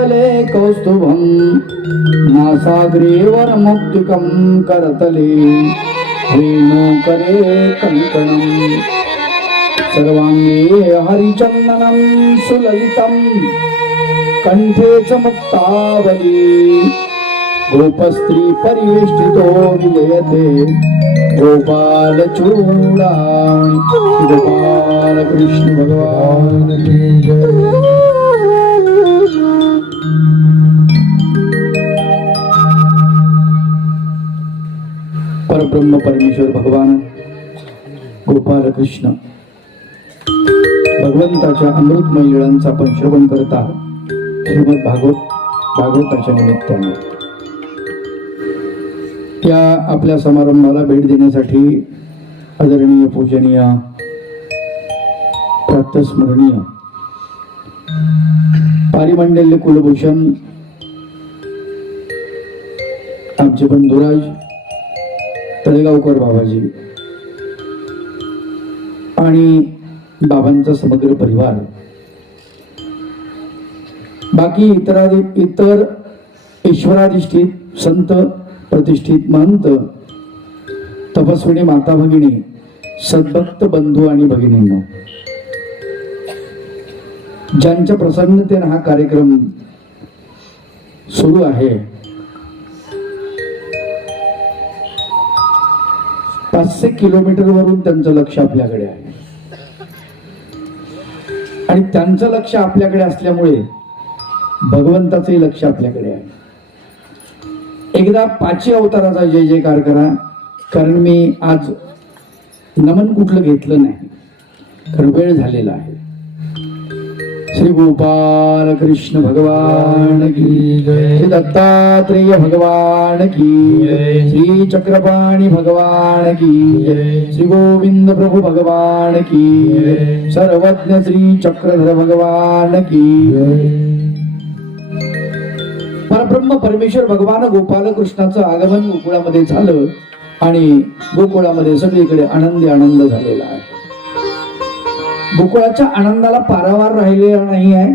वक्षस्थले कौस्तुभं नासाग्रे वरमुक्तिकं करतले वेणुकरे कंकणं सर्वांगे हरिचंदनं सुललितं कंठे च मुक्तावली गोपस्त्री परिवेष्टितो विजयते गोपाल चूडामणि गोपाल कृष्ण भगवान की जय। परब्रह्म परमेश्वर भगवान गोपाल कृष्ण भगवंताच्या अमृतमय लीळांचा आपण श्रवण करता श्रीमद भागवताच्या निमित्ताने त्या आपल्या समारंभाला भेट देण्यासाठी आदरणीय पूजनीय प्रातस्मरणीय पारिमंडल्य कुलभूषण आमचे बंधुराज तळेगावकर बाबाजी आणि बाबांचा समग्र परिवार, बाकी इतर ईश्वराधिष्ठित संत प्रतिष्ठित महंत तपस्विनी माता भगिनी सद्भक्त बंधू आणि भगिनींनो, ज्यांच्या प्रसन्नतेने हा कार्यक्रम सुरू आहे, 500 किलोमीटर वरून त्यांचं लक्ष आपल्याकडे आहे आणि त्यांचं लक्ष आपल्याकडे असल्यामुळे भगवंताचंही लक्ष आपल्याकडे आहे। एकदा 5 अवताराचा जय जयकार करा, कारण मी आज नमन कुठलं घेतलं नाही, कारण वेळ झालेला आहे। श्री गोपाल कृष्ण भगवान की जय, श्री दत्तात्रेय भगवान की जय, श्री चक्रपाणी भगवान की जय, श्री गोविंद प्रभु भगवान की जय, सर्वज्ञ श्री चक्रधर भगवान की जय। परब्रह्म परमेश्वर भगवान गोपाल कृष्णाचं आगमन गोकुळामध्ये झालं आणि गोकुळामध्ये सगळीकडे आनंदी आनंद झालेला आहे। गोकुळाच्या आनंदाला पारावार राहिलेला नाही आहे।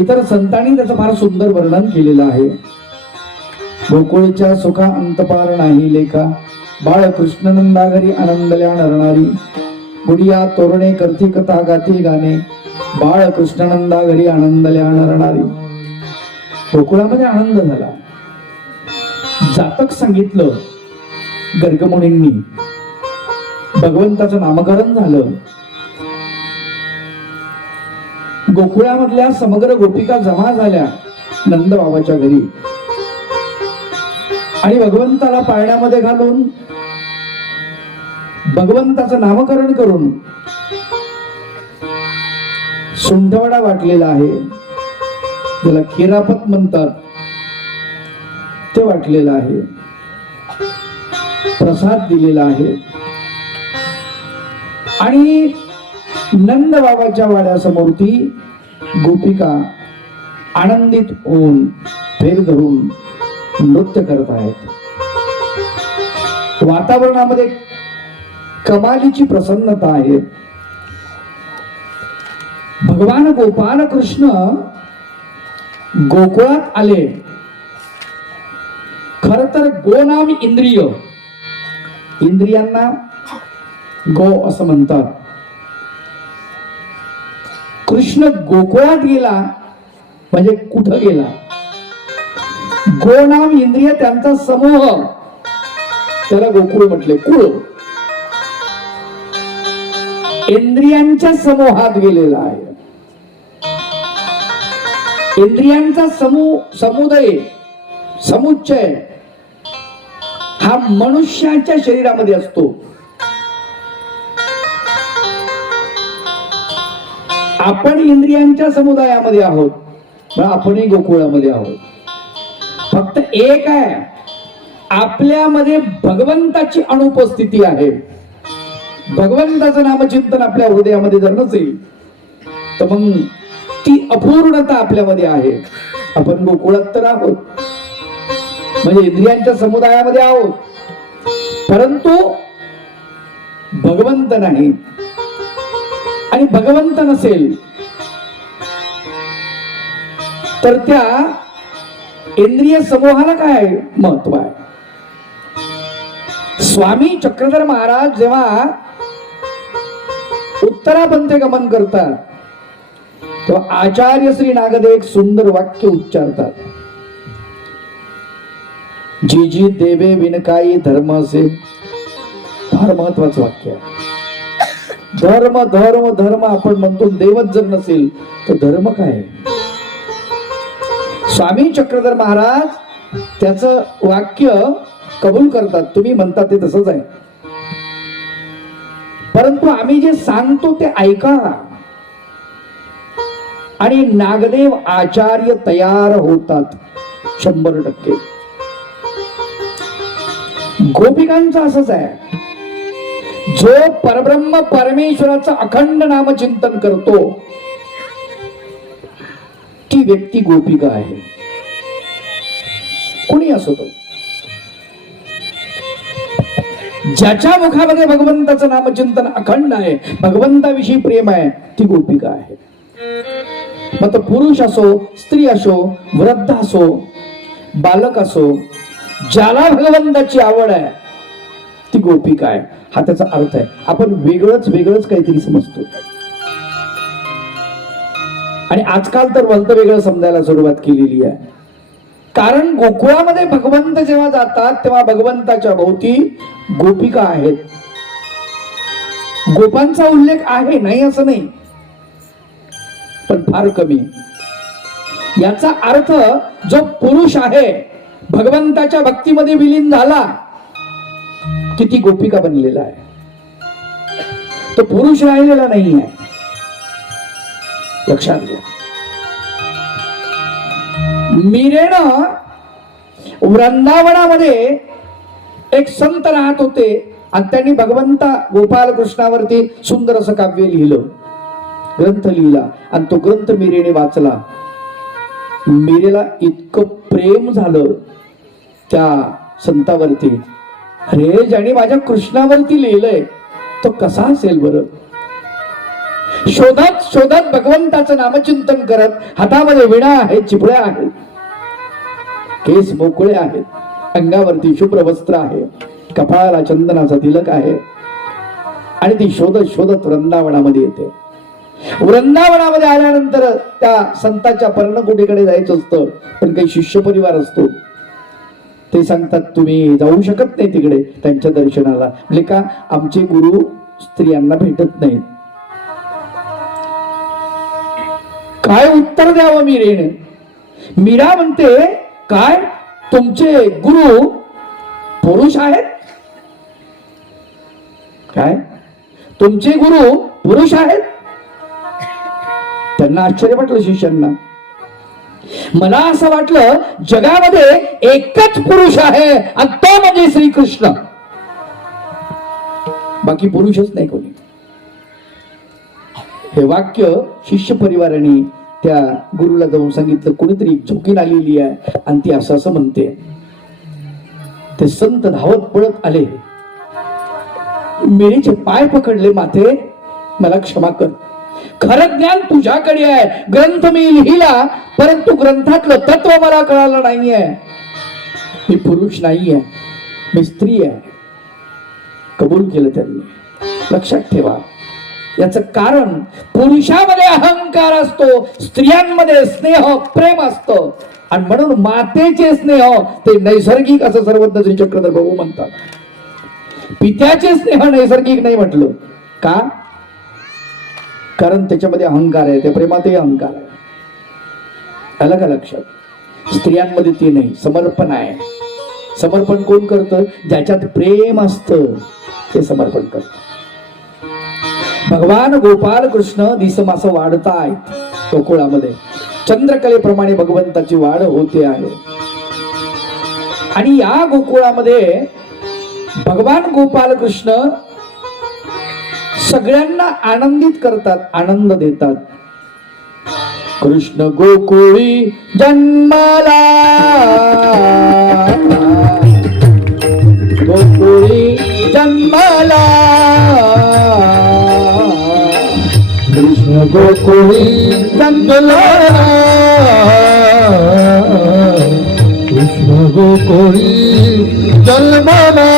इतर संतांनी त्याचं फार सुंदर वर्णन केलेलं आहे। गोकुळच्या सुखा अंतपार नाही लेखा, बाळ कृष्णनंदा घरी आनंदल्या नरणारी, बुडिया तोरणे करती कथा गाती गाणे, बाळ कृष्णनंदा घरी आनंदल्या नरणारी। गोकुळामध्ये आनंद झाला। जातक सांगितलं गर्गमुनींनी, भगवंताचं नामकरण झालं। गोकुळामधल्या समग्र गोपिका जमा झाल्या नंद बाबाच्या घरी आणि भगवंताला पाळण्यामध्ये घालून भगवंताचं नामकरण करून सुंठवडा वाटलेला आहे, त्याला खिरापत म्हणतात, ते वाटलेलं आहे, प्रसाद दिलेला आहे आणि नंद बाबाच्या वाड्यासमोर ती गोपिका आनंदित होऊन फेर धरून नृत्य करत आहेत। वातावरणामध्ये कमालीची प्रसन्नता आहे। भगवान गोपाल कृष्ण गोकुळात आले। खर तर गो नाम इंद्रिय, इंद्रियांना गो असं म्हणतात। कृष्ण गोकुळात गेला म्हणजे कुठं गेला? गो नाम इंद्रिय त्यांचा समूह, त्याला गोकुळ म्हटले। कुळ इंद्रियांच्या समूहात गेलेला आहे। इंद्रियांचा समुदाय समुच्चय हा मनुष्याच्या शरीरामध्ये असतो। आपण इंद्रियांच्या समुदायामध्ये आहोत, आपणही गोकुळामध्ये आहोत। फक्त एक आहे, आपल्यामध्ये भगवंताची अनुपस्थिती आहे। भगवंताचं नामचिंतन आपल्या हृदयामध्ये जर नसेल तर मग ती अपूर्णता आपल्यामध्ये आहे। आपण गोकुळात तर आहोत, म्हणजे इंद्रियांच्या समुदायामध्ये आहोत, परंतु भगवंत नाही। आणि भगवंत नसेल तर त्या इंद्रिय समूहाला काय महत्व आहे? स्वामी चक्रधर महाराज जेव्हा उत्तरापंथे गमन करतात तेव्हा आचार्य श्री नागदेव एक सुंदर वाक्य उच्चारतात, जी जी देवे विनकाई धर्म असे. फार महत्वाचं वाक्य आहे. धर्म धर्म धर्म आपण म्हणतो, देवच जर नसेल तर धर्म काय? स्वामी चक्रधर महाराज त्याचं वाक्य कबूल करतात. तुम्ही म्हणता ते तसंच आहे, परंतु आम्ही जे सांगतो ते ऐका. आणि नागदेव आचार्य तयार होतात 100%. गोपिकांचं असंच आहे, जो परब्रह्म परमेश्वराचं अखंड नामचिंतन करतो ती व्यक्ती गोपिका आहे. कोणी असो तो, ज्याच्या मुखामध्ये भगवंताचं नामचिंतन अखंड आहे, भगवंताविषयी प्रेम आहे, ती गोपिका आहे. मग तो पुरुष असो, स्त्री असो, वृद्ध असो, बालक असो, ज्याला भगवंताची आवड आहे ती गोपिका आहे. हा त्याचा अर्थ आहे. आपण वेगळंच काहीतरी समजतो आणि आजकाल तर भलतं वेगळं समजायला सुरुवात केलेली आहे. कारण गोकुळामध्ये भगवंत जेव्हा जातात तेव्हा भगवंताच्या भोवती गोपिका आहेत. गोपांचा उल्लेख आहे, नाही असं नाही, पण फार कमी. याचा अर्थ जो पुरुष आहे भगवंताच्या भक्तीमध्ये विलीन झाला किती गोपिका बनलेला आहे. तो पुरुष राहिलेला नाही आहे, लक्षात घ्या. मीरेनं वृंदावनामध्ये एक संत राहत होते आणि त्यांनी भगवंता गोपाल कृष्णावरती सुंदर असं काव्य लिहिलं, ग्रंथ लिहिला आणि तो ग्रंथ मीरेने वाचला. मीरेला इतकं प्रेम झालं त्या संतावरती, अरे ज्याने माझ्या कृष्णावरती लिहिलंय तो कसा असेल बरं. शोधत शोधत भगवंताचं नामचिंतन करत, हातामध्ये विणा आहेत, चिपळ्या आहेत, केस मोकळे आहेत, अंगावरती शुभ्र वस्त्र आहे, कपाळाला चंदनाचा तिलक आहे आणि ती शोधत शोधत वृंदावनामध्ये येते. वृंदावनामध्ये आल्यानंतर त्या संताच्या पर्णकुटीकडे जायचं असतं, पण काही शिष्य परिवार असतो, ते सांगतात तुम्ही जाऊ शकत नाही तिकडे त्यांच्या दर्शनाला. म्हणजे का? आमचे गुरु स्त्रियांना भेटत नाहीत. काय उत्तर द्यावं मीरेने? मीरा म्हणते, काय तुमचे गुरु पुरुष आहेत? काय तुमचे गुरु पुरुष आहेत? त्यांना आश्चर्य वाटलं शिष्यांना. मला असं वाटलं जगामध्ये एकच पुरुष आहे आणि तो म्हणजे श्रीकृष्ण, बाकी पुरुषच नाही कोणी. हे वाक्य शिष्य परिवाराने त्या गुरुला जाऊन सांगितलं. कोणीतरी झोकीन आलेली आहे आणि ती असं असं म्हणते. ते संत धावत पळत आले, मीरेचे पाय पकडले, माते मला क्षमा कर, खरं ज्ञान तुझ्याकडे आहे, ग्रंथ मी लिहिला परंतु ग्रंथातलं तत्व मला कळालं नाहीये. मी पुरुष नाहीये, मी स्त्री आहे. कबूल केलं त्यांनी. लक्षात ठेवा, याचं कारण पुरुषामध्ये अहंकार असतो, स्त्रियांमध्ये स्नेह प्रेम असतं आणि म्हणून मातेचे स्नेह ते नैसर्गिक असं सर्वज्ञ श्री चक्रधर भाऊ म्हणतात. पित्याचे स्नेह नैसर्गिक नाही म्हटलं का? कारण त्याच्यामध्ये अहंकार आहे, त्या प्रेमातही अहंकार आहे. आलं का लक्षात? स्त्रियांमध्ये ते नाही, समर्पण आहे. समर्पण कोण करतं? ज्याच्यात प्रेम असतं ते समर्पण करतं. भगवान गोपाल कृष्ण दिसमास वाढतायत गोकुळामध्ये, चंद्रकलेप्रमाणे भगवंताची वाढ होते आहे. आणि या गोकुळामध्ये भगवान गोपाल कृष्ण सगळ्यांना आनंदित करतात, आनंद देतात. कृष्ण गोकुळी जन्माला, गोकुळी जन्माला, कृष्ण गोकुळी जन्माला, गोकुळी जन्मला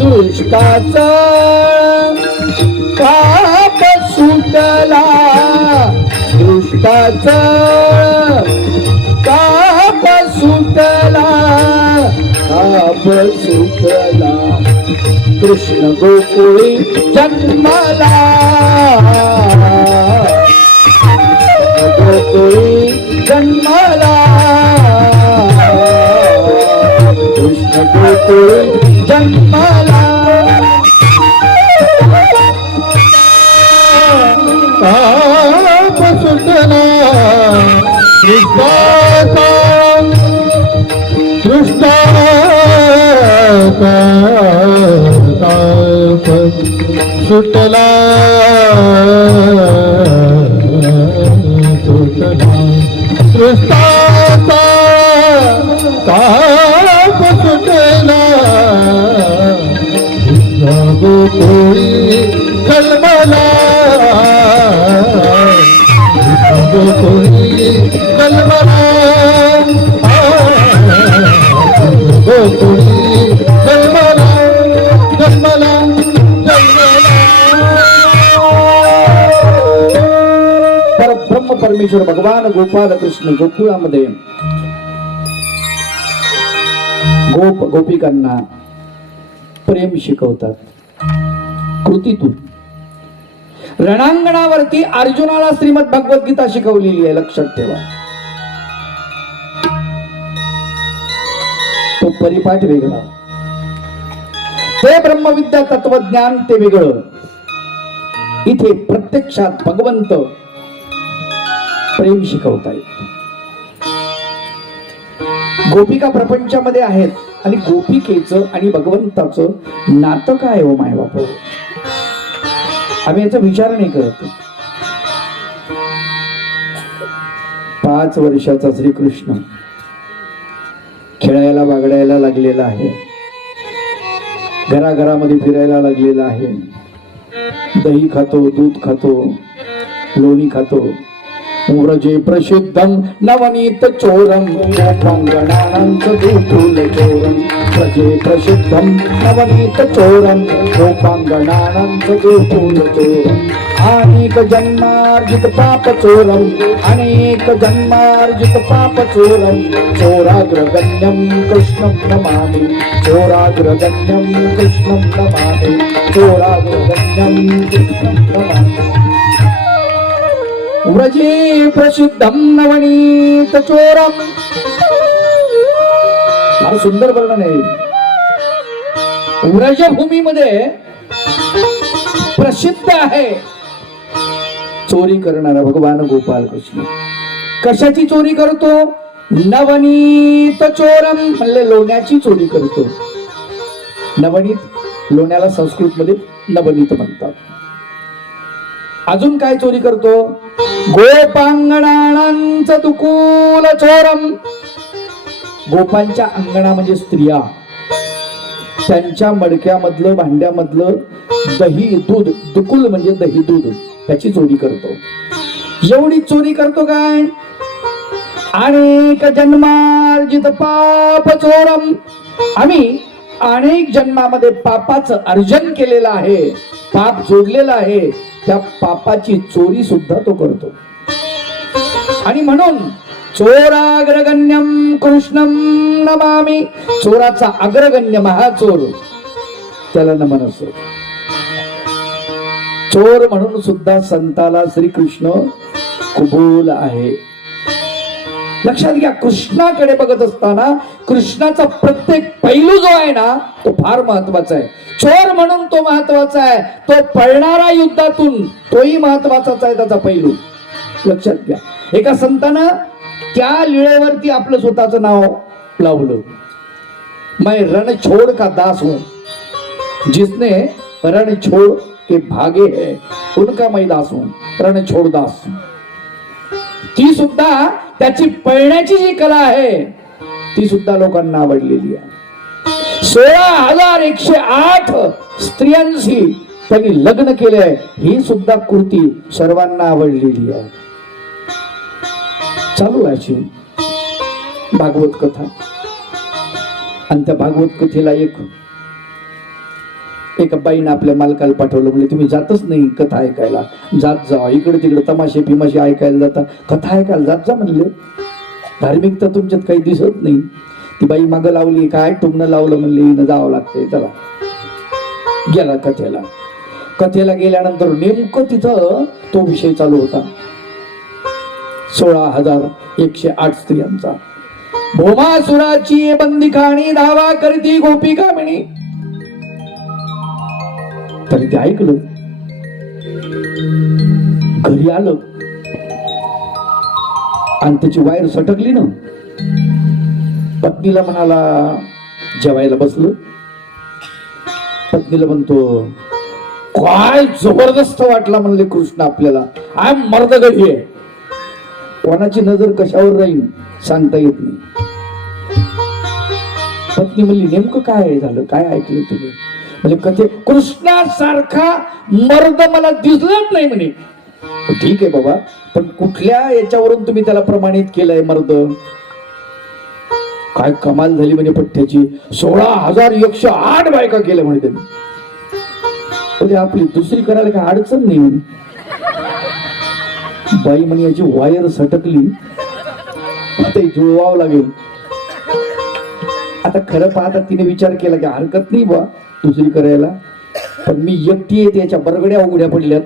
दुष्टाचा पाप सुटला दुष्टाचा पाप सुटला पाप सुटला कृष्ण गोकुळी जन्मला गोकुळी जन्मला कृष्ण गोकुळी जन्मला पाप सुटला दुष्टाचा पाप सुटला सृष्टाचा पाप सुटला गोकुळी जन्मला गोकुळी जन्मला गोकुळी जन्मला जन्मला परब्रह्म परमेश्वर भगवान गोपाल कृष्ण गोकुळामध्ये गोप गोपिकांना प्रेम शिकवतात. कृतीतून रणांगणावरती अर्जुनाला श्रीमद भगवद्गीता शिकवलेली आहे, लक्षात ठेवा. तो परिपाठ वेगळा, ते ब्रह्मविद्या तत्वज्ञान ते वेगळं. इथे प्रत्यक्षात भगवंत प्रेम शिकवतायत. गोपिका प्रपंचामध्ये आहेत आणि गोपिकेचं आणि भगवंताचं नातं काय हो माय बाप, आम्ही याचा विचार नाही करत. 5 वर्षाचा श्रीकृष्ण खेळायला बागडायला लागलेला आहे, घराघरामध्ये फिरायला लागलेला आहे, दही खातो, दूध खातो, लोणी खातो. व्रजे प्रसिद्धं नवनीत चोरं गोपांगणानांच दूतूल चोरं व्रजे प्रसिद्धं नवनीत चोरं गोपांगणानांच दूतूल चोरं अनेक जन्मार्जित पाप चोरं अनेक जन्मार्जित पाप चोरं चोराग्रगण्यं कृष्णं नमामि चोराग्रगण्यं कृष्णं नमामि चोराग्रगण्यं कृष्णं नमामि. व्रजे प्रसिद्धं नवनीत चोरं, फार सुंदर वर्णन आहे. व्रजभूमीमध्ये प्रसिद्ध आहे चोरी करणारा भगवान गोपाल कृष्ण. कशाची चोरी करतो? नवनीत चोरम, म्हणले लोण्याची चोरी करतो. नवनीत, लोण्याला संस्कृत मध्ये नवनीत म्हणतात. अजून काय चोरी करतो? गोपांगणांचं दुकूल चोरम, गोपांच्या अंगणा म्हणजे स्त्रिया, त्यांच्या मडक्यामधलं भांड्यामधलं दही दूध, दुकुल म्हणजे दही दूध, त्याची चोरी करतो. एवढी चोरी करतो काय? अनेक जन्मार्जित पाप चोरम, आम्ही अनेक जन्मामध्ये पापाचं अर्जन केलेलं आहे, पाप जोडलेलं आहे, त्या पापाची चोरी सुद्धा तो करतो. आणि म्हणून चोराग्रगण्यम कृष्णम नमामि, चोराचा अग्रगण्य महाचोर त्याला नमन असो. चोर म्हणून सुद्धा संताला श्रीकृष्ण कुबूल आहे. लक्षात घ्या, कृष्णाकडे बघत असताना कृष्णाचा प्रत्येक पैलू जो आहे ना तो फार महत्वाचा आहे. चोर म्हणून तो महत्वाचा आहे, तो पळणारा युद्धातून तोही महत्वाचाच आहे त्याचा पैलू. लक्षात घ्या, एका संतानं त्या लीळेवरती आपलं स्वतःच नाव लावलं, मैं रण छोड़ का दास हूं, जिसने रण छोड़ के भागे है उनका मैं दास हूं, रण छोड़ दास. ती सुद्धा त्याची पळण्याची जी कला आहे ती सुद्धा लोकांना आवडलेली आहे. 16,108 स्त्रियांशी त्यांनी लग्न केले आहे, ही सुद्धा कृती सर्वांना आवडलेली आहे. चालू आहे. भागवत कथा. आणि त्या भागवत कथेला एका बाईनं आपल्या मालकाला पाठवलं, म्हणजे तुम्ही जातच नाही कथा ऐकायला, जात जा, इकडे तिकडे तमाशे फिमाशे ऐकायला जाता, कथा ऐकायला जात जा म्हणले. धार्मिकता तुमच्यात काही दिसत नाही. ती बाई मागं लावली, काय टुमणं लावलं म्हणले, न जावं लागतंय चला. गेला कथेला गेल्यानंतर नेमकं तिथं तो विषय चालू होता. 16,108 स्त्रियांचा. भौमासुराची बंदिखाणी धावा करती गोपिकामिनी. तरी ते ऐकलं, घरी आलं आणि त्याची वायर सटकली ना. पत्नीला म्हणाला, जेवायला बसलो. पत्नीला म्हणतो, काय जबरदस्त वाटला म्हणले कृष्ण आपल्याला, आय मर्द गडी आहे. कोणाची नजर कशावर राहील सांगता येत नाही. पत्नी म्हणली, नेमकं काय झालं, काय ऐकलं तुम्ही? म्हणजे कथे कृष्णासारखा मर्द मला दिसलंच नाही म्हणे. ठीक आहे बाबा, पण कुठल्या याच्यावरून तुम्ही त्याला प्रमाणित केलंय मर्द? काय कमाल झाली म्हणे पठ्ठ्याची. 16,108 बायका केल्या म्हणे त्यांनी. म्हणजे आपली दुसरी करायला काय अडचण नाही म्हणे. बाई म्हणे याची वायर सटकली, आता जुळवावं लागेल. आता खरं पाहता तिने विचार केला की हरकत नाही बा दुसरी करायला, पण मी एकटी आहे, त्याच्या बरगड्या उघड्या पडल्यात.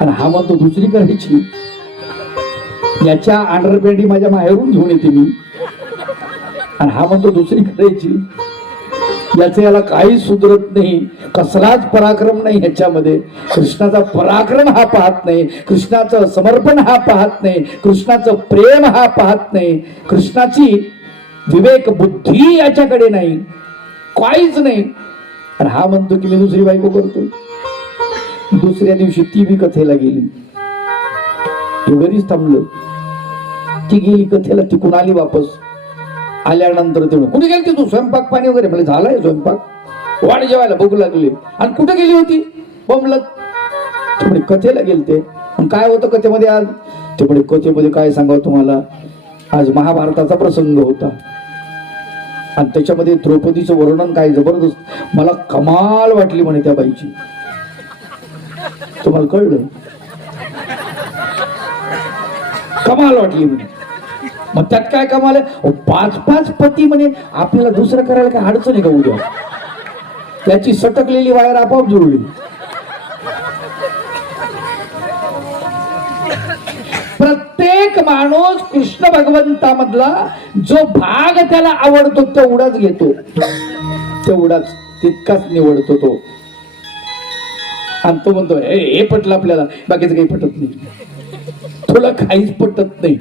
आणि हा म्हणतो दुसरी करायची, याच्या अंडरपॅन्टी माझ्या माहेरून घेऊन येते मी, आणि हा म्हणतो दुसरी करायची. याचं याला काही सुधरत नाही, कसलाच पराक्रम नाही ह्याच्यामध्ये. कृष्णाचा पराक्रम हा पाहत नाही, कृष्णाचं समर्पण हा पाहत नाही, कृष्णाचं प्रेम हा पाहत नाही, कृष्णाची विवेक बुद्धी याच्याकडे नाही, काहीच नाही. आणि हा म्हणतो की मी दुसरी बायको करतो. दुसऱ्या दिवशी ती बी कथेला गेली, ती घरीच थांबलं. ती गेली कथेला, तिकून आली वापस. आल्यानंतर ते कुठे गेली तू? स्वयंपाक पाणी वगैरे म्हणजे झालाय स्वयंपाक, वाढ जेवायला भूक लागली. आणि कुठे गेली होती? बमलत. ते कथेला गेलते. काय होतं कथेमध्ये आज? ते म्हणे कथेमध्ये काय सांगावं तुम्हाला, आज महाभारताचा प्रसंग होता आणि त्याच्यामध्ये द्रौपदीचं वर्णन काय जबरदस्त, मला कमाल वाटली म्हणे त्या बाईची. तुम्हाला कळलं? कमाल वाटली म्हणे. मग त्यात काय कमाल आहे? 5-5 पती म्हणे, आपल्याला दुसरं करायला काय अडचण आहे का उद्या? त्याची सटकलेली वायर आपोआप जुळली. प्रत्येक माणूस कृष्ण भगवंतामधला जो भाग त्याला आवडतो तेवढाच घेतो, तेवढाच तितकाच निवडतो तो. आणि तो म्हणतो हे पटलं आपल्याला, बाकीचं काही पटत नाही, तुला काहीच पटत नाही.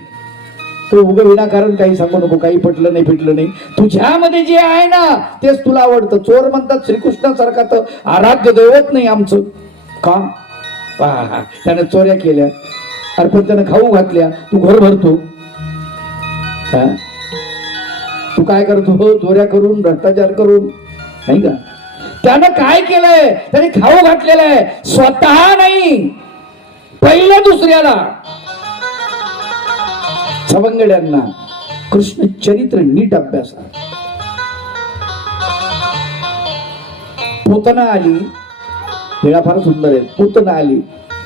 तो उग विनाकारण काही सांगू नको, काही पटलं नाही पिटलं नाही, तुझ्यामध्ये जे आहे ना तेच तुला आवडतं. चोर म्हणतात श्रीकृष्णासारखा तर आराध्य दैवत नाही आमचं. का? त्याने चोऱ्या केल्या, अरे पण त्यानं खाऊ घातल्या, तू घर भरतो. तू काय करतो? चोऱ्या करून, भ्रष्टाचार करून, नाही का? त्यानं काय केलंय? त्याने खाऊ घातलेलं आहे, स्वतः नाही, पहिलं दुसऱ्याला. सवंगड्यांना कृष्ण चरित्र नीट अभ्यासा. पूतना आली, वेळा फार सुंदर आहे. पूतना आली,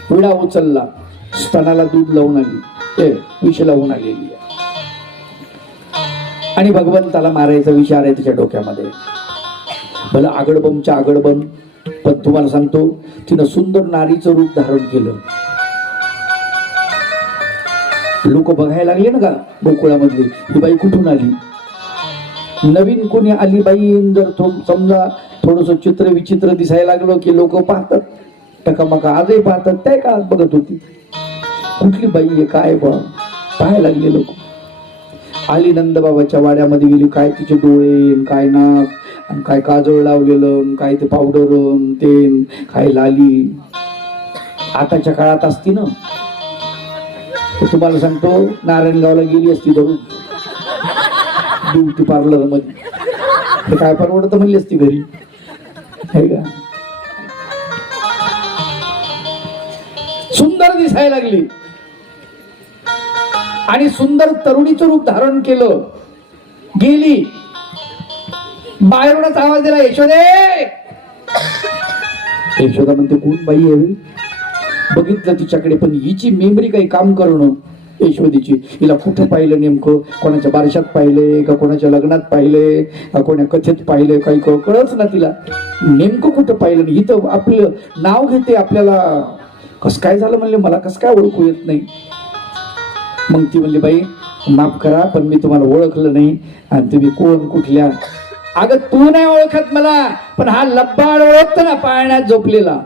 विडा उचलला, स्तनाला दूध लावून आली, विष लावून आलेली आणि भगवंताला मारायचा विचार आहे तिच्या डोक्यामध्ये. भला आगडबमच्या आगडबम, पण तुम्हाला सांगतो तिनं सुंदर नारीचं रूप धारण केलं. लोक बघायला लागले ना का गोकुळामधली, ही बाई कुठून आली? नवीन कोणी आली बाई, जर समजा थोडस चित्र विचित्र दिसायला लागलो की लोक पाहतात, टकामका आजही पाहतात, त्या काळात बघत होती कुठली बाई आहे काय बा, पाहायला लागले लोक. आली नंदबाबाच्या वाड्यामध्ये गेली, काय तिचे डोळे, काय नाक, आणि काय काजळ लावलेलं, काय ते पावडर ते, काय लाली. आताच्या काळात असती ना, तुम्हाला सांगतो नारायणगावला गेली असती धरून ब्युटी पार्लर मध्ये, काय परवडत म्हणली असती घरी, आहे का? सुंदर दिसायला लागली. आणि सुंदर तरुणीचं रूप धारण केलं. गेली, बाहेरूनच आवाज दिला, यशोदे. यशोदा म्हणते, कोण बाई यावी? बघितलं तिच्याकडे, पण हिची मेमरी काही काम करणं. यशोदेची, हिला कुठं पाहिलं नेमकं? कोणाच्या बारशात पाहिले का, कोणाच्या लग्नात पाहिले का, कोणा कथेत पाहिले, काही कळच ना तिला नेमकं कुठं पाहिलं. ही तर आपलं नाव घेते, आपल्याला कसं काय झालं म्हणले, मला कसं काय ओळखू येत नाही. मग ती म्हणली, बाई माफ करा, पण मी तुम्हाला ओळखलं नाही, आणि तुम्ही कोण, कुठल्या? अगं तू नाही ओळखत मला, पण हा लब्बाड ओळखतो ना, पाळण्यात झोपलेला.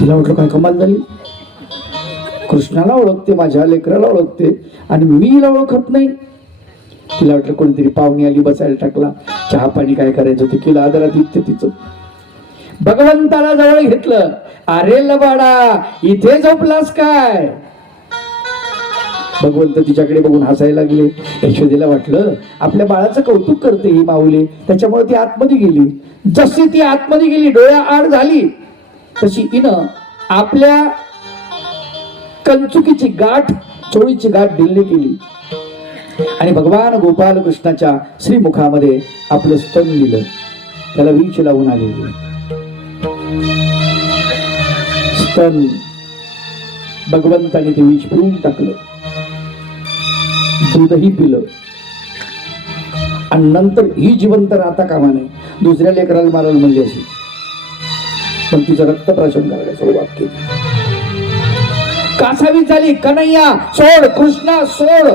तिला म्हटलं, काय कमाल झाली, कृष्णाला ओळखते, माझ्या लेकराला ओळखते, आणि मी हिला ओळखत नाही. तिला वाटलं कोणीतरी पाहुणी आली, बसायला टाकला, चहा पाणी काय करायचं होतं, केलं आदरात इथे तिचं. भगवंताला जवळ घेतलं. अरे लबाडा, इथे झोपलास काय? भगवंत तिच्याकडे बघून हसायला लागले. यशोदेला वाटलं आपल्या बाळाचं कौतुक करते ही माऊली, त्याच्यामुळे ती आतमध्ये गेली. जशी ती आतमध्ये गेली, डोळ्या आड झाली, तशी हिनं आपल्या कंचुकीची गाठ, चोळीची गाठ ढिल्ली केली, आणि भगवान गोपाल कृष्णाच्या श्रीमुखामध्ये आपलं स्तन दिलं. त्याला वीच लावून आलेली स्तन भगवंताने ते वीज पिऊन टाकलं, दूधही पिलं, आणि नंतर ही जिवंत राहता कामा नये. दुसऱ्या लेकराला मारायला म्हणली अशी, पण तिचं रक्त प्राशन करायला सुरुवात केली. कासावीस झाली, कन्हैया सोड, कृष्णा सोड.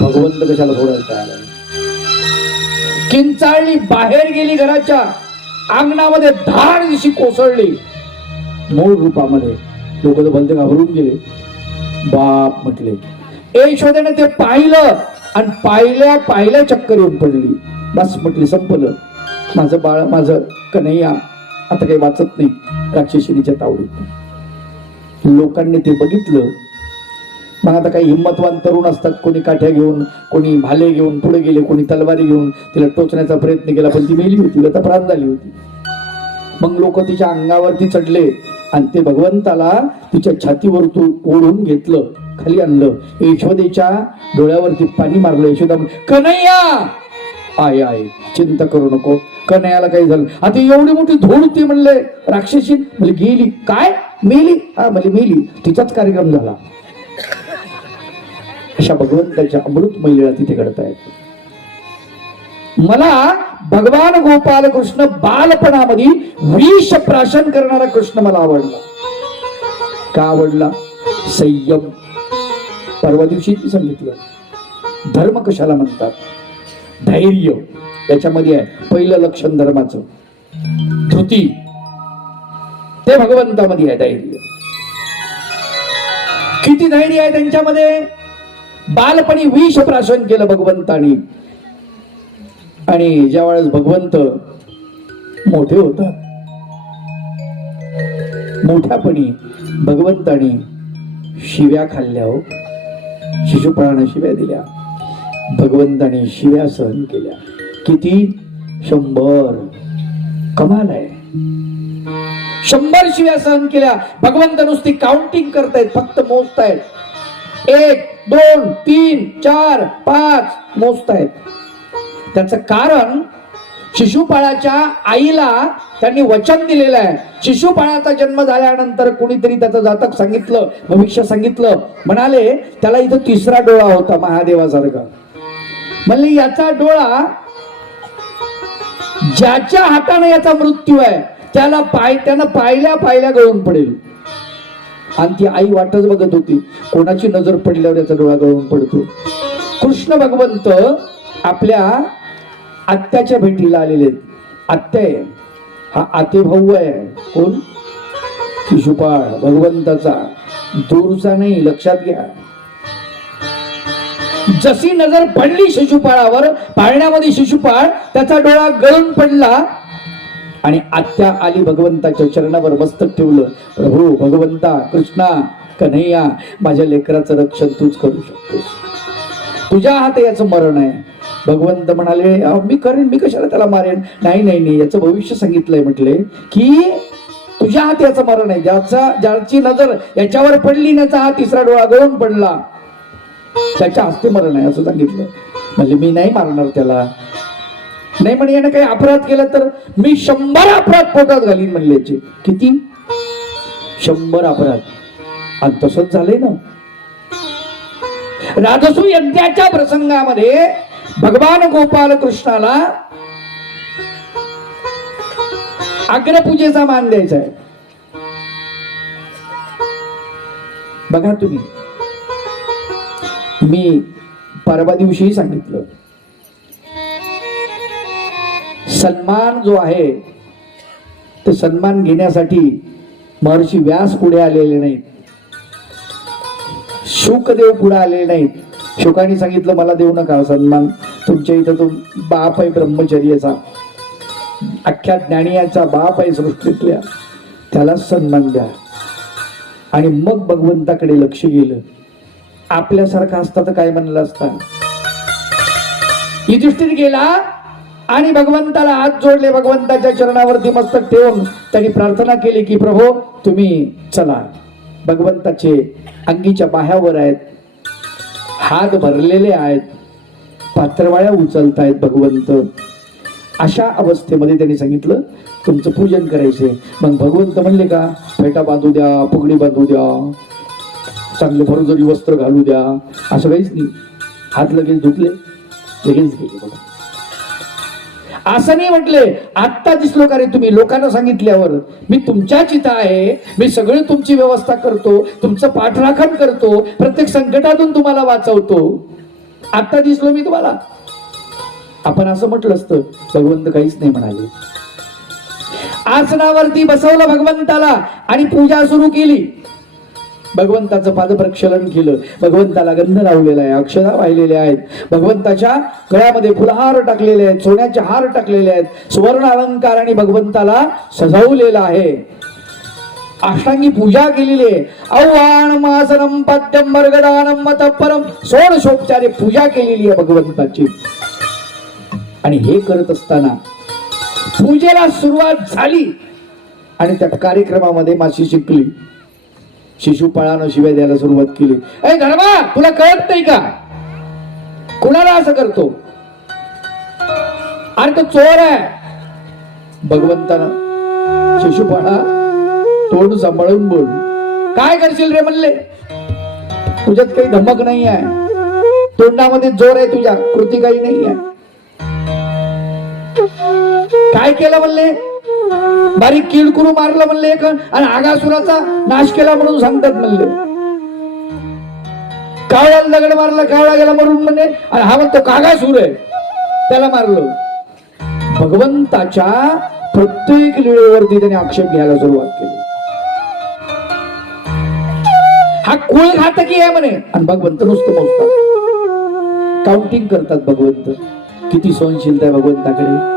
भगवंत कशाला सोडायला तयार आहे? किंचाळली, बाहेर गेली, घराच्या अंगणामध्ये धाड दिशी कोसळली मूळ रूपामध्ये. लोक तर भलते घाबरून गेले. बाप म्हटले. यशोदेने ते पाहिलं, आणि पाहिल्या पाहिल्या चक्कर येऊन पडली. बस म्हटली, संपलं, माझं बाळ, माझं कन्हैया आता काही वाचत नाही राक्षसिणीच्या तावडीत. लोकांनी ते बघितलं. मग आता काही हिंमतवान तरुण असतात, कोणी काठ्या घेऊन, कोणी भाले घेऊन पुढे गेले, कोणी तलवारी घेऊन तिला टोचण्याचा प्रयत्न केला, पण ती मेली होती, गतप्राण झाली होती. मग लोक तिच्या अंगावरती चढले, आणि ते भगवंताला तिच्या छातीवर ओढून घेतलं, खाली आणलं. यशोदेच्या डोळ्यावरती पाणी मारलं. यशोदा, कन्हैया आय आय, चिंता करू नको, कन्हैयाला काही झालं. आता एवढी मोठी धूळ होती म्हणले, राक्षसी म्हणजे गेली काय, मेली? हा म्हणजे मेली, तिचाच कार्यक्रम झाला. अशा भगवंताच्या अमृत महिलेला तिथे घडतायत. मला भगवान गोपाल कृष्ण बालपणामध्ये विष प्राशन करणारा कृष्ण मला आवडला. का आवडला? संयम. परवा दिवशी सांगितलं, धर्म कशाला म्हणतात? धैर्य याच्यामध्ये आहे पहिलं लक्षण धर्माचं. धृती ते भगवंतामध्ये आहे. धैर्य, किती धैर्य आहे त्यांच्यामध्ये. बालपणी विष प्राशन केलं भगवंतानी, आणि ज्या वेळेस भगवंत मोठे होतात, मोठ्यापणी भगवंतानी शिव्या खाल्ल्या. हो, शिशुपाळाने शिव्या दिल्या, भगवंताने शिव्या सहन केल्या. किती? 100. कमाल आहे. 100 शिव्या सहन केल्या. भगवंत नुसती काउंटिंग करतायत, फक्त मोजतायत. 1 2 3 4 5 मोजतायत. त्याचं कारण शिशुपाळाच्या आईला त्यांनी वचन दिलेलं आहे. शिशुपाळाचा जन्म झाल्यानंतर कोणीतरी त्याचं जातक सांगितलं, भविष्य सांगितलं. म्हणाले त्याला इथं 3रा डोळा होता महादेवासारखा. म्हणले याचा डोळा, ज्याच्या हाताने याचा मृत्यू आहे त्याला त्यानं पाहिल्या पाहिल्या गळून पडेल. आणि ती आई वाटच बघत होती, कोणाची नजर पडल्यावर याचा डोळा गळून पडतो. कृष्ण भगवंत आपल्या आत्याच्या भेटीला आलेले. आत्या आहे, हा आते भाऊ आहे. कोण? शिशुपाळ, भगवंताचा, दूरचा नाही, लक्षात घ्या. जशी नजर पडली शिशुपाळावर, पाळण्यामध्ये शिशुपाळ, त्याचा डोळा गळून पडला, आणि आत्या आली, भगवंताच्या चरणावर मस्तक ठेवलं. प्रभू भगवंता कृष्णा कन्हैया, माझ्या लेकराचं रक्षण तूच करू शकतोस, तुझ्या हात याचं मरण आहे. भगवंत म्हणाले मी करेन, मी कशाला त्याला मारेन. नाही नाही नाही, याचं भविष्य सांगितलंय. म्हटले की तुझ्या हात याचं मरण आहे. ज्याची नजर याच्यावर पडली, याचा हा 3रा डोळा गळून पडला. त्याच्या हस्ते मरण आहे असं सांगितलं. म्हणजे मी नाही मारणार त्याला. नाही म्हणे यानं काही अपराध केला तर मी 100 अपराध पोटात घालीन म्हणले. किती? 100 अपराध. आणि तसंच झालंय ना. राजसू यज्ञाच्या प्रसंगामध्ये भगवान गोपाल कृष्णाला अग्रपूजेचा मान द्यायचा आहे. बघा तुम्ही, मी परवा दिवशी सांगितलं, सन्मान जो आहे ते सन्मान घेण्यासाठी महर्षी व्यास पुढे आलेले नाहीत, शुकदेव पुढे आलेले नाहीत. शुकाने सांगितलं मला देऊ नका सन्मान, तुमच्या इथं तो बाप आहे ब्रह्मचर्याचा, अख्ख्या ज्ञानियाचा बाप आहे सृष्टीतल्या, त्याला सन्मान द्या. आणि मग भगवंताकडे लक्ष गेलं. आपल्यासारखा असता तर काय म्हणलं असता. युधिष्ठिर गेला आणि भगवंताला हात जोडले, भगवंताच्या चरणावरती मस्तक ठेवून त्यांनी प्रार्थना केली की प्रभो तुम्ही चला. भगवंताचे अंगीच्या बाह्यावर आहेत, हात भरलेले आहेत, पात्रवाळ्या उचलतायत भगवंत. अशा अवस्थेमध्ये त्यांनी सांगितलं तुमचं पूजन करायचंय. मग भगवंत म्हणले का फेटा बांधू द्या, पगडी बांधू द्या, चांगले भरजरी वस्त्र घालू द्या, असं काहीच नाही. हात लगेच धुतले, लगेच गेले. बघा असं नाही म्हटले आत्ता दिसलो का रे तुम्ही. लोकांना सांगितल्यावर मी तुमच्याच इथं आहे, मी सगळी तुमची व्यवस्था करतो, तुमचं पाठराखण करतो, प्रत्येक संकटातून तुम्हाला वाचवतो, आत्ता दिसलो मी तुम्हाला. आपण असं म्हटलं असतं, भगवंत काहीच नाही म्हणाले. आसनावरती बसवलं भगवंताला आणि पूजा सुरू केली. भगवंताचं पादप्रक्षालन केलं, भगवंताला गंध लावलेला आहे, अक्षता वाहिलेल्या आहेत, भगवंताच्या गळ्यामध्ये फुलहार टाकलेले आहेत, सोन्याचे हार टाकलेले आहेत, सुवर्ण अलंकाराने भगवंताला सजवलेलं आहे, अष्टांगी पूजा केलेली आहे. आव्हानम आसनम पद्यम वर्गदानम मतपरम, 16 पूजा केलेली आहे भगवंताची. आणि हे करत असताना पूजेला सुरुवात झाली आणि त्या कार्यक्रमामध्ये माशी शिकली. शिशुपाळानं शिव्या द्यायला सुरुवात केली. अरे धर्मा तुला कळत नाही का, कुणाला असं करतो, अरे तो चोर आहे. भगवंतानं शिशुपाळा तोंड सांभाळून बोल, काय करशील रे म्हणले, तुझ्यात काही धमक नाही आहे, तोंडामध्ये जोर आहे, तुझ्या कृती काही नाही आहे. काय केलं म्हणले, बारीक किडकुरू मारलं म्हणले एक, आणि आगासुराचा नाश केला म्हणून सांगतात म्हणले. कावळ्याला दगड मारला, कावळा गेला मरून म्हणले, आणि हा म्हणतो कागासूर आहे त्याला मारलं. भगवंताच्या प्रत्येक लीळेवरती त्याने आक्षेप घ्यायला सुरुवात केली. हा कुळ घातकी आहे म्हणे. आणि भगवंत नुसतं मोजतात, काउंटिंग करतात. भगवंत किती सहनशीलता आहे भगवंताकडे,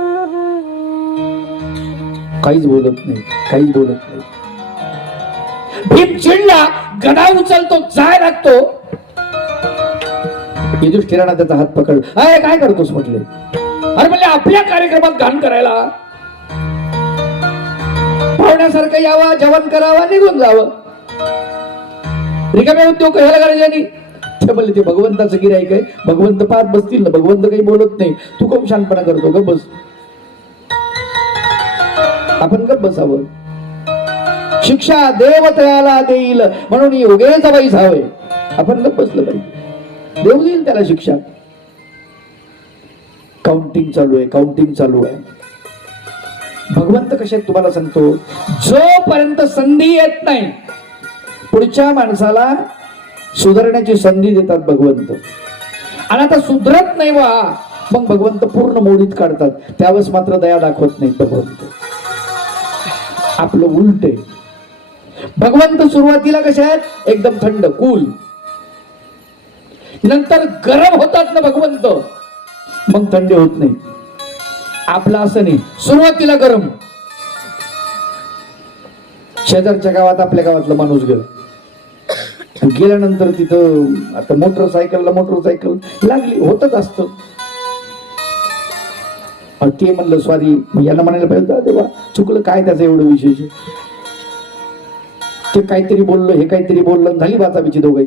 काहीच बोलत नाही, काहीच बोलत नाही. भीम चिडला, गदा उचलतो, जाय लागतो. युधिष्ठिराने त्याचा हात पकडला. अरे काय करतोस म्हटले. अरे म्हणले आपल्या कार्यक्रमात घाण करायला, पाहुण्यासारखं यावा, जेवण करावा, निघून जावं, रिकाम्या उद्योग ह्याला करायच्या नाही. ते म्हणले ते भगवंताचं गिऱ्हाईक आहे, भगवंत पाहत बसतील ना, भगवंत काही बोलत नाही, तू खूप शांतपणा करतो, गप बस, आपण गप बसावं. शिक्षा देवतयाला देईल म्हणून योगेचा बाई हवंय, आपण गप बसलं पाहिजे, देव देईल त्याला शिक्षा. काउंटिंग चालू आहे, काउंटिंग चालू आहे. भगवंत कसे तुम्हाला सांगतो, जोपर्यंत संधी येत नाही पुढच्या माणसाला सुधारण्याची संधी देतात भगवंत. आणि आता सुधरत नाही वा, मग भगवंत पूर्ण मोडीत काढतात. त्यावेळेस मात्र दया दाखवत नाही भगवंत. आपलं उलट आहे. भगवंत सुरुवातीला कसे आहेत, एकदम थंड कूल, नंतर गरम होतात ना भगवंत, मग थंड होत नाही. आपलं असं नाही, सुरुवातीला गरम. शेजारच्या गावात आपल्या गावातला माणूस गेल्यानंतर तिथं आता मोटरसायकल लागली, होतच असतं. ते म्हणलं सॉरी, यांना म्हणायला पाहिजे देवा चुकलं, काय त्याचं एवढं विशेष, ते काहीतरी बोललो, हे काहीतरी बोललं, झाली वाचावीची दोघांची.